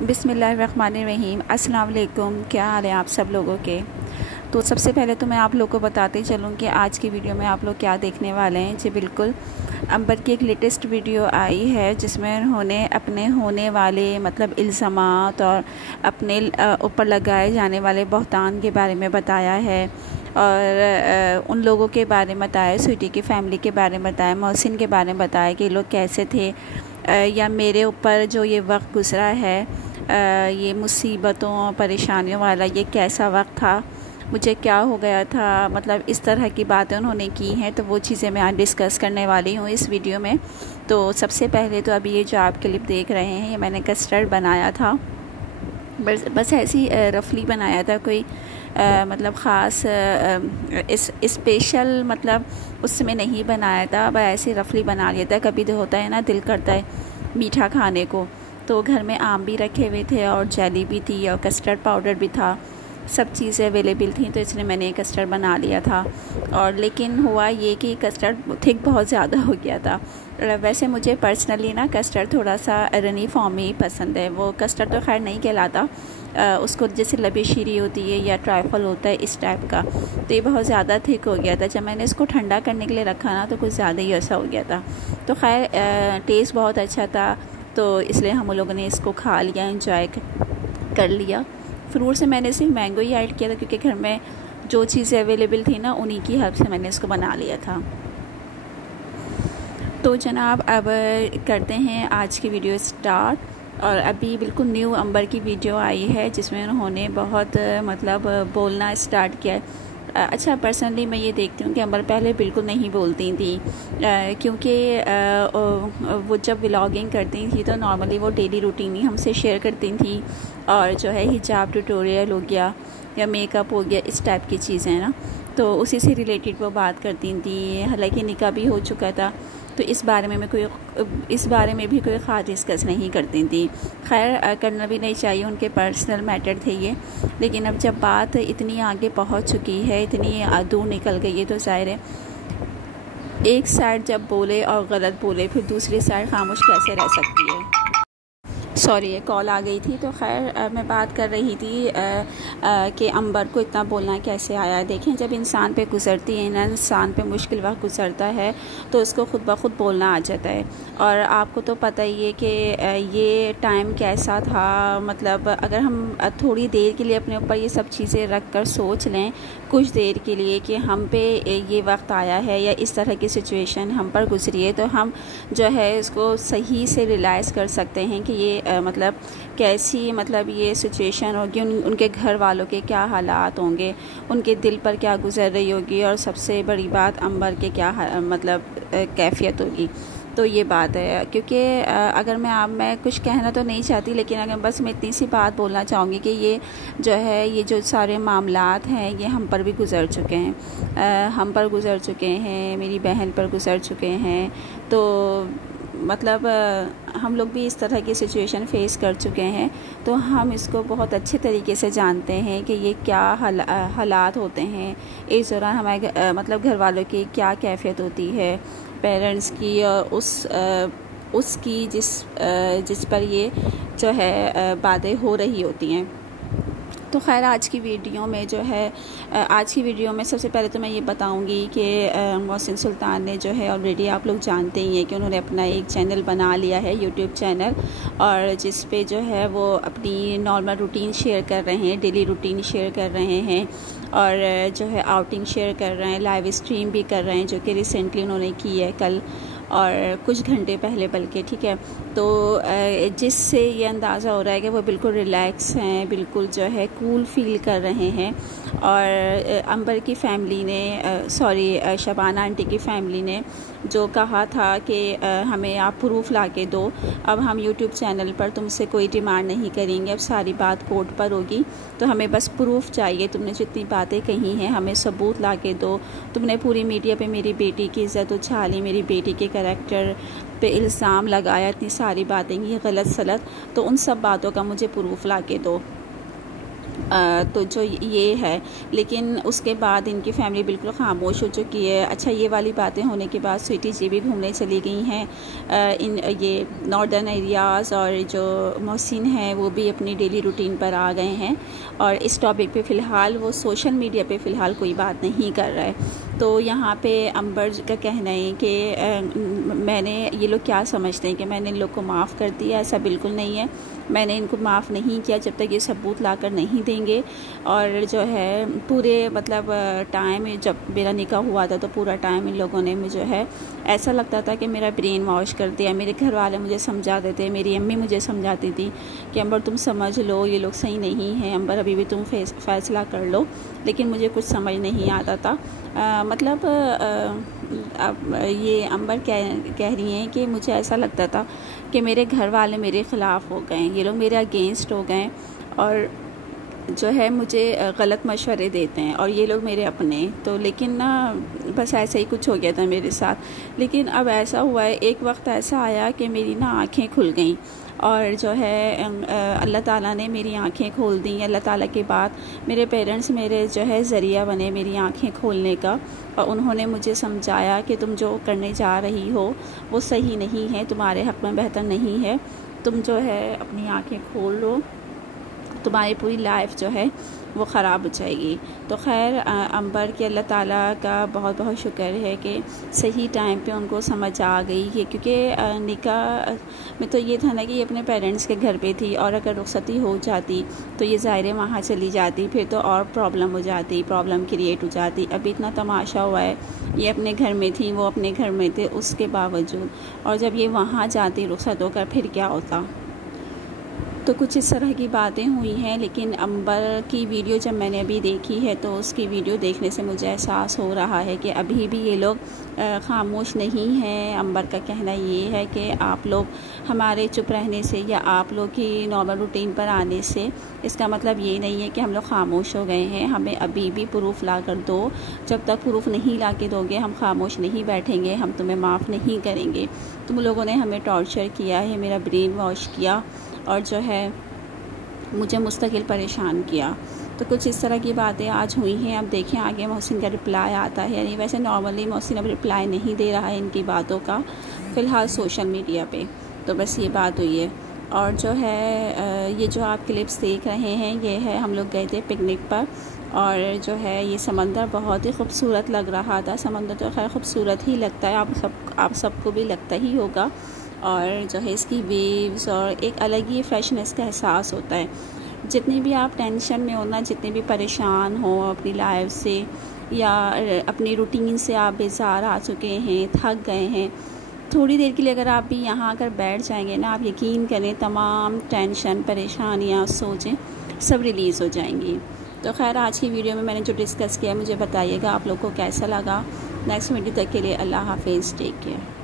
बिस्मिल्लाहिर्रहमानिर्रहीम। अस्सलाम वालेकुम। क्या हाल है आप सब लोगों के। तो सबसे पहले तो मैं आप लोग को बताते चलूँ कि आज की वीडियो में आप लोग क्या देखने वाले हैं। जी बिल्कुल, अंबर की एक लेटेस्ट वीडियो आई है जिसमें उन्होंने अपने होने वाले मतलब इल्ज़ामात और अपने ऊपर लगाए जाने वाले बहतान के बारे में बताया है और उन लोगों के बारे में बताया, स्वीटी की फ़ैमिली के बारे में बताया, मोहसिन के बारे में बताया कि लोग कैसे थे या मेरे ऊपर जो ये वक्त गुज़रा है, ये मुसीबतों परेशानियों वाला ये कैसा वक्त था, मुझे क्या हो गया था, मतलब इस तरह की बातें उन्होंने की हैं। तो वो चीज़ें मैं आज डिस्कस करने वाली हूँ इस वीडियो में। तो सबसे पहले तो अभी ये जो आप क्लिप देख रहे हैं, ये मैंने कस्टर्ड बनाया था, बस ऐसे ही रफली बनाया था, कोई मतलब ख़ास इस स्पेशल मतलब उसमें नहीं बनाया था, बस ऐसे रफली बना लिया था। कभी तो होता है ना, दिल करता है मीठा खाने को, तो घर में आम भी रखे हुए थे और जेली भी थी और कस्टर्ड पाउडर भी था, सब चीज़ें अवेलेबल थी, तो इसलिए मैंने कस्टर्ड बना लिया था। और लेकिन हुआ ये कि कस्टर्ड थिक बहुत ज़्यादा हो गया था। वैसे मुझे पर्सनली ना कस्टर्ड थोड़ा सा रनी फॉर्म में ही पसंद है। वो कस्टर्ड तो खैर नहीं कहलाता, उसको जैसे लबी शीरी होती है या ट्राइफल होता है इस टाइप का। तो ये बहुत ज़्यादा थिक हो गया था। जब मैंने इसको ठंडा करने के लिए रखा ना, तो कुछ ज़्यादा ही ऐसा हो गया था। तो खैर टेस्ट बहुत अच्छा था, तो इसलिए हम लोगों ने इसको खा लिया, एंजॉय कर लिया। फ्रूट से मैंने सिर्फ मैंगो ही ऐड किया था, क्योंकि घर में जो चीज़ें अवेलेबल थी ना, उन्हीं की हेल्प से मैंने इसको बना लिया था। तो जनाब अब करते हैं आज की वीडियो स्टार्ट। और अभी बिल्कुल न्यू अंबर की वीडियो आई है जिसमें उन्होंने बहुत मतलब बोलना स्टार्ट किया है। अच्छा, पर्सनली मैं ये देखती हूँ कि अंबर पहले बिल्कुल नहीं बोलती थी, क्योंकि वो जब व्लॉगिंग करती थी तो नॉर्मली वो डेली रूटीन ही हमसे शेयर करती थी, और जो है हिजाब ट्यूटोरियल हो गया या मेकअप हो गया, इस टाइप की चीज़ें ना, तो उसी से रिलेटेड वो बात करती थी। हालांकि निकाह भी हो चुका था, तो इस बारे में भी कोई ख़ास डिस्कस नहीं करती थी। खैर करना भी नहीं चाहिए, उनके पर्सनल मैटर थे ये। लेकिन अब जब बात इतनी आगे पहुंच चुकी है, इतनी दूर निकल गई है, तो ज़ाहिर है एक साइड जब बोले और गलत बोले, फिर दूसरी साइड खामोश कैसे रह सकती है। सॉरी, ये कॉल आ गई थी। तो खैर मैं बात कर रही थी कि अंबर को इतना बोलना कैसे आया। देखें, जब इंसान पे गुजरती है ना, इंसान पे मुश्किल वक्त गुजरता है, तो उसको खुद ब खुद बोलना आ जाता है। और आपको तो पता ही है कि ये टाइम कैसा था। मतलब अगर हम थोड़ी देर के लिए अपने ऊपर ये सब चीज़ें रख कर सोच लें कुछ देर के लिए कि हम पे ये वक्त आया है या इस तरह की सिचुएशन हम पर गुजरी है, तो हम जो है इसको सही से रियलाइज़ कर सकते हैं कि ये मतलब कैसी मतलब ये सिचुएशन होगी, उनके घर वालों के क्या हालात होंगे, उनके दिल पर क्या गुजर रही होगी, और सबसे बड़ी बात अंबर के क्या मतलब कैफियत होगी। तो ये बात है। क्योंकि अगर मैं कुछ कहना तो नहीं चाहती, लेकिन अगर बस मैं इतनी सी बात बोलना चाहूँगी कि ये जो है, ये जो सारे मामलात हैं, ये हम पर भी गुज़र चुके हैं, हम पर गुज़र चुके हैं, मेरी बहन पर गुज़र चुके हैं। तो मतलब हम लोग भी इस तरह की सिचुएशन फ़ेस कर चुके हैं, तो हम इसको बहुत अच्छे तरीके से जानते हैं कि ये क्या हालात होते हैं। इस दौरान हमारे मतलब घर वालों की क्या कैफियत होती है, पेरेंट्स की, उसकी जिस पर ये जो है बातें हो रही होती हैं। तो खैर आज की वीडियो में सबसे पहले तो मैं ये बताऊंगी कि मोहसिन सुल्तान ने जो है, ऑलरेडी आप लोग जानते ही हैं कि उन्होंने अपना एक चैनल बना लिया है, यूट्यूब चैनल, और जिस पे जो है वो अपनी नॉर्मल रूटीन शेयर कर रहे हैं, डेली रूटीन शेयर कर रहे हैं, और जो है आउटिंग शेयर कर रहे हैं, लाइव स्ट्रीम भी कर रहे हैं, जो कि रिसेंटली उन्होंने की है कल और कुछ घंटे पहले बल्कि, ठीक है। तो जिससे ये अंदाज़ा हो रहा है कि वो बिल्कुल रिलैक्स हैं, बिल्कुल जो है कूल फील कर रहे हैं। और अंबर की फ़ैमिली ने शबाना आंटी की फ़ैमिली ने जो कहा था कि हमें आप प्रूफ ला के दो, अब हम यूट्यूब चैनल पर तुमसे कोई डिमांड नहीं करेंगे, अब सारी बात कोर्ट पर होगी, तो हमें बस प्रूफ चाहिए, तुमने जितनी बातें कही हैं हमें सबूत ला के दो। तुमने पूरी मीडिया पे मेरी बेटी की इज़्ज़त उछाली, मेरी बेटी के करैक्टर पे इल्ज़ाम लगाया, इतनी सारी बातें की गलत सलत, तो उन सब बातों का मुझे प्रूफ ला के दो। तो जो ये है, लेकिन उसके बाद इनकी फैमिली बिल्कुल खामोश हो चुकी है। अच्छा, ये वाली बातें होने के बाद स्वीटी जी भी घूमने चली गई हैं इन ये नॉर्दर्न एरियाज़, और जो मोहसिन हैं वो भी अपनी डेली रूटीन पर आ गए हैं। और इस टॉपिक पे फ़िलहाल वो सोशल मीडिया पे फ़िलहाल कोई बात नहीं कर रहा है। तो यहाँ पे अंबर का कहना है कि मैंने, ये लोग क्या समझते हैं कि मैंने इन लोग को माफ़ कर दिया। ऐसा बिल्कुल नहीं है, मैंने इनको माफ़ नहीं किया जब तक ये सबूत ला कर नहीं देंगे। और जो है पूरे मतलब टाइम जब मेरा निकाह हुआ था तो पूरा टाइम इन लोगों ने मुझे है ऐसा लगता था कि मेरा ब्रेन वॉश कर दिया। मेरे घर वाले मुझे समझाते थे, मेरी अम्मी मुझे समझाती थी कि अंबर तुम समझ लो, ये लोग सही नहीं हैं, अंबर अभी भी तुम फैसला कर लो। लेकिन मुझे कुछ समझ नहीं आता था। मतलब अब ये अंबर कह रही हैं कि मुझे ऐसा लगता था कि मेरे घर वाले मेरे ख़िलाफ़ हो गए, ये लोग मेरे अगेंस्ट हो गए और जो है मुझे गलत मशवरे देते हैं, और ये लोग मेरे अपने। तो लेकिन ना बस ऐसा ही कुछ हो गया था मेरे साथ। लेकिन अब ऐसा हुआ है, एक वक्त ऐसा आया कि मेरी ना आँखें खुल गईं, और जो है अल्लाह ताला ने मेरी आँखें खोल दी। अल्लाह ताला के बाद मेरे पेरेंट्स मेरे जो है ज़रिया बने मेरी आँखें खोलने का, और उन्होंने मुझे समझाया कि तुम जो करने जा रही हो वो सही नहीं है, तुम्हारे हक़ में बेहतर नहीं है, तुम जो है अपनी आँखें खोल लो, तुम्हारी पूरी लाइफ जो है वो ख़राब हो जाएगी। तो खैर अंबर के अल्लाह ताला का बहुत बहुत शुक्र है कि सही टाइम पे उनको समझ आ गई है, क्योंकि निकाह में तो ये था ना कि ये अपने पेरेंट्स के घर पे थी, और अगर रुखसती हो जाती तो ये ज़ाहिर वहाँ चली जाती, फिर तो और प्रॉब्लम हो जाती, प्रॉब्लम क्रिएट हो जाती। अभी इतना तमाशा हुआ है, ये अपने घर में थी, वो अपने घर में थे, उसके बावजूद, और जब ये वहाँ जाती रुखसत होकर फिर क्या होता। तो कुछ इस तरह की बातें हुई हैं। लेकिन अंबर की वीडियो जब मैंने अभी देखी है तो उसकी वीडियो देखने से मुझे एहसास हो रहा है कि अभी भी ये लोग खामोश नहीं हैं। अंबर का कहना ये है कि आप लोग हमारे चुप रहने से या आप लोग की नॉर्मल रूटीन पर आने से इसका मतलब ये नहीं है कि हम लोग खामोश हो गए हैं, हमें अभी भी प्रूफ ला कर दो। जब तक प्रूफ नहीं ला के दोगे हम खामोश नहीं बैठेंगे, हम तुम्हें माफ़ नहीं करेंगे। तुम लोगों ने हमें टॉर्चर किया है, मेरा ब्रेन वॉश किया, और जो है मुझे मुस्तकिल परेशान किया। तो कुछ इस तरह की बातें आज हुई हैं। अब देखें आगे मोहसिन का रिप्लाई आता है या नहीं। वैसे नॉर्मली मोहसिन अब रिप्लाई नहीं दे रहा है इनकी बातों का, फ़िलहाल सोशल मीडिया पे। तो बस ये बात हुई है। और जो है ये जो आप क्लिप्स देख रहे हैं ये है, हम लोग गए थे पिकनिक पर, और जो है ये समंदर बहुत ही खूबसूरत लग रहा था। समंदर तो खैर खूबसूरत ही लगता है, आप सबको भी लगता ही होगा। और जो है इसकी वेव्स और एक अलग ही फ्रेशनेस का एहसास होता है। जितनी भी आप टेंशन में हो ना, जितने भी परेशान हो अपनी लाइफ से या अपनी रूटीन से आप बेजार आ चुके हैं, थक गए हैं, थोड़ी देर के लिए अगर आप भी यहाँ आकर बैठ जाएंगे ना, आप यकीन करें तमाम टेंशन, परेशानियाँ, सोचें सब रिलीज़ हो जाएंगी। तो खैर आज की वीडियो में मैंने जो डिस्कस किया मुझे बताइएगा आप लोग को कैसा लगा। नेक्स्ट वीडियो तक के लिए अल्लाह हाफिज़, टेक केयर।